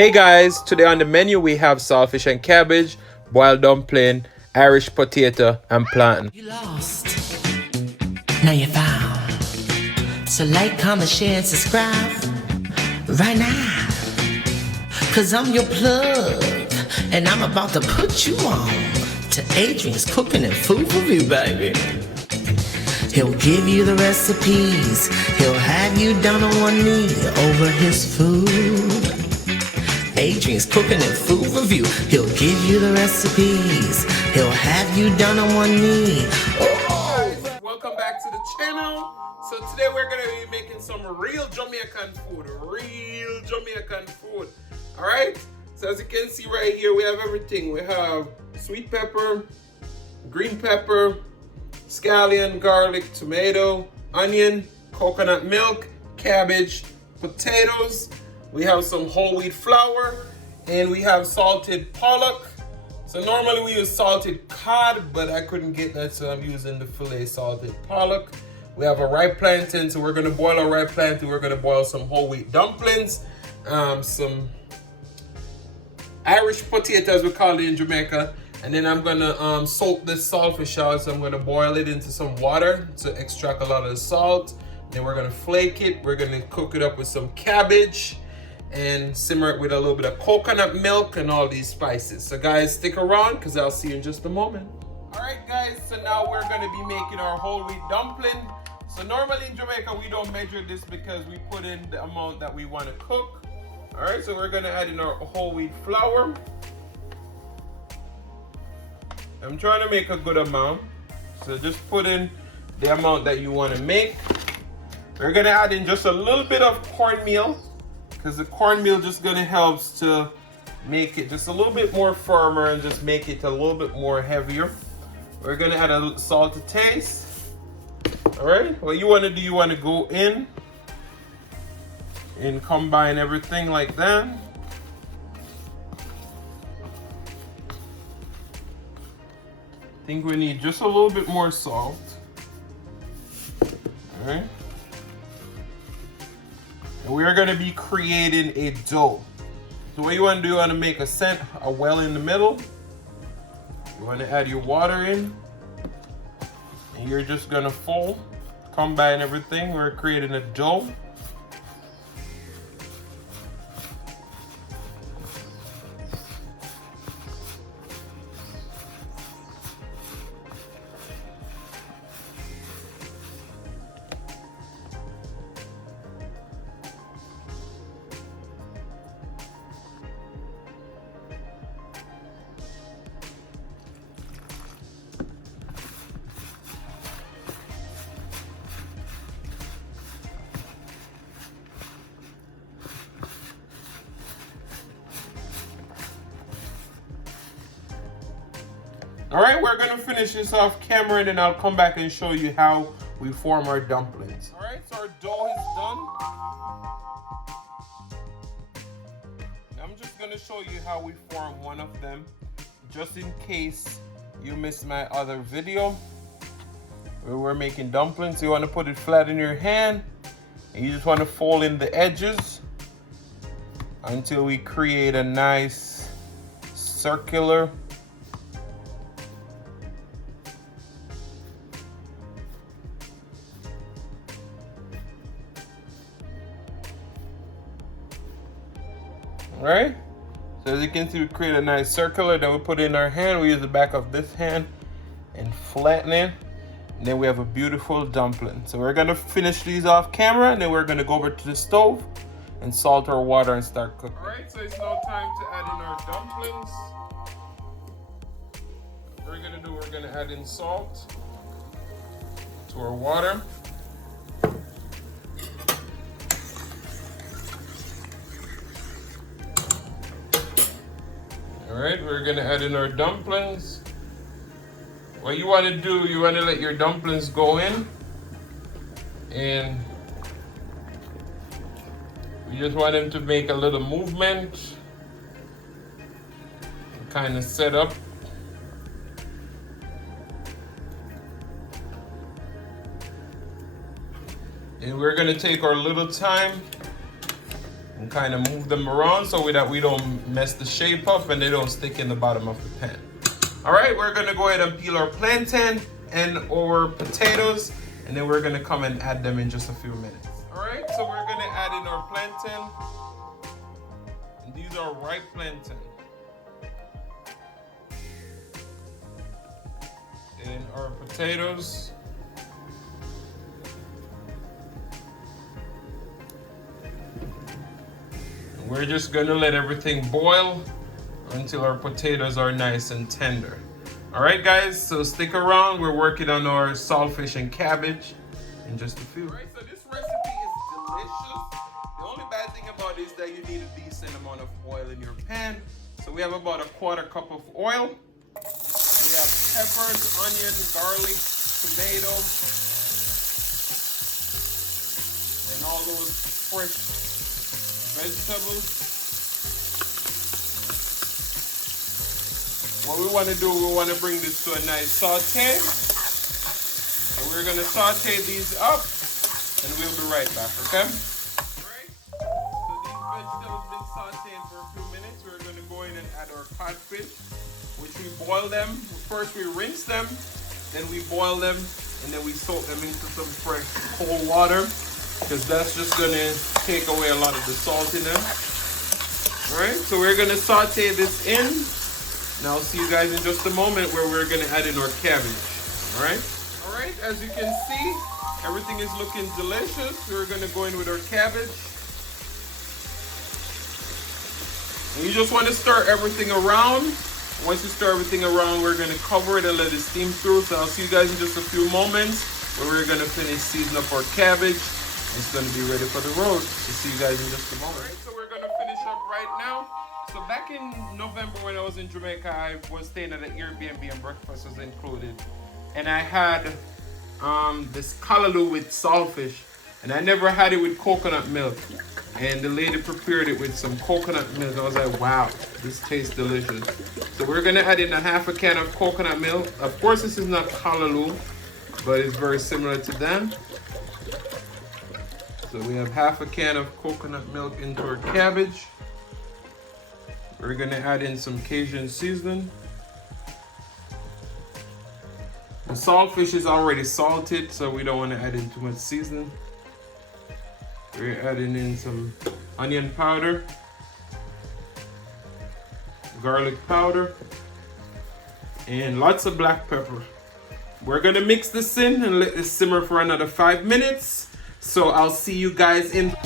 Hey guys, today on the menu we have saltfish and cabbage, boiled dumpling, Irish potato, and plantain. You lost, now you're found. So like, comment, share, and subscribe right now. Cause I'm your plug, and I'm about to put you on to Adrian's Cooking and Food Review, baby. He'll give you the recipes, he'll have you down on one knee over his food. Adrian's Cooking and Food Review. He'll give you the recipes. He'll have you down on one knee. Oh. Welcome back to the channel. So today we're going to be making some real Jamaican food. Alright? So as you can see right here, we have everything. We have sweet pepper, green pepper, scallion, garlic, tomato, onion, coconut milk, cabbage, potatoes. We have some whole wheat flour, and we have salted pollock. So normally we use salted cod, but I couldn't get that, so I'm using the filet salted pollock. We have a ripe plantain, so we're gonna boil our ripe plantain. We're gonna boil some whole wheat dumplings, some Irish potato, as we call it in Jamaica, and then I'm gonna soak this saltfish out. So I'm gonna boil it into some water to extract a lot of the salt. Then we're gonna flake it. We're gonna cook it up with some cabbage and simmer it with a little bit of coconut milk and all these spices. So guys, stick around because I'll see you in just a moment. All right guys, so now we're going to be making our whole wheat dumpling. So normally in Jamaica we don't measure this because we put in the amount that we want to cook. All right, so we're going to add in our whole wheat flour. I'm trying to make a good amount, so just put in the amount that you want to make. We're going to add in just a little bit of cornmeal, because the cornmeal just gonna help to make it just a little bit more firmer and just make it a little bit more heavier. We're gonna add a salt to taste. All right, what you wanna do, you wanna go in and combine everything like that. I think we need just a little bit more salt. All right. We're going to be creating a dough. So what you want to do, you want to make a well in the middle. You want to add your water in. And you're just going to combine everything. We're creating a dough. All right, we're gonna finish this off camera, and then I'll come back and show you how we form our dumplings. All right, so our dough is done. I'm just gonna show you how we form one of them, just in case you missed my other video where we're making dumplings. You wanna put it flat in your hand, and you just wanna fold in the edges until we create a nice circular . Right? So as you can see, we create a nice circular, then we put it in our hand. We use the back of this hand and flatten it. And then we have a beautiful dumpling. So we're gonna finish these off camera, and then we're gonna go over to the stove and salt our water and start cooking. All right, so it's now time to add in our dumplings. What we're gonna do, we're gonna add in salt to our water. All right, we're gonna add in our dumplings. What you wanna do, you wanna let your dumplings go in, and you just want them to make a little movement, kind of set up. And we're gonna take our little time and kind of move them around so that we don't mess the shape up and they don't stick in the bottom of the pan. All right, we're gonna go ahead and peel our plantain and our potatoes, and then we're gonna come and add them in just a few minutes. All right, so we're gonna add in our plantain. And these are ripe plantain. And our potatoes. And we're just gonna let everything boil until our potatoes are nice and tender. All right, guys, so stick around. We're working on our saltfish and cabbage in just a few. All right, so this recipe is delicious. The only bad thing about it is that you need a decent amount of oil in your pan. So we have about 1/4 cup of oil. We have peppers, onion, garlic, tomato, and all those fresh vegetables. What we want to do, we want to bring this to a nice saute. So we're going to saute these up, and we'll be right back, okay? Alright, so these vegetables been sauteing for a few minutes. We're going to go in and add our codfish, which we boil them. First we rinse them, then we boil them, and then we soak them into some fresh cold water, because that's just going to take away a lot of the salt in them. Alright, so we're going to saute this in. Now I'll see you guys in just a moment where we're gonna add in our cabbage. Alright? Alright, as you can see, everything is looking delicious. We're gonna go in with our cabbage. And you just want to stir everything around. Once you stir everything around, we're gonna cover it and let it steam through. So I'll see you guys in just a few moments where we're gonna finish seasoning up our cabbage. It's gonna be ready for the road. So see you guys in just a moment. Alright, so we're gonna finish up right now. So back in November when I was in Jamaica, I was staying at an Airbnb and breakfast was included. And I had this callaloo with saltfish, and I never had it with coconut milk. And the lady prepared it with some coconut milk. I was like, wow, this tastes delicious. So we're gonna add in 1/2 can of coconut milk. Of course, this is not callaloo, but it's very similar to them. So we have 1/2 can of coconut milk into our cabbage. We're gonna add in some Cajun seasoning. The saltfish is already salted, so we don't want to add in too much seasoning. We're adding in some onion powder, garlic powder, and lots of black pepper. We're gonna mix this in and let this simmer for another 5 minutes. So I'll see you guys in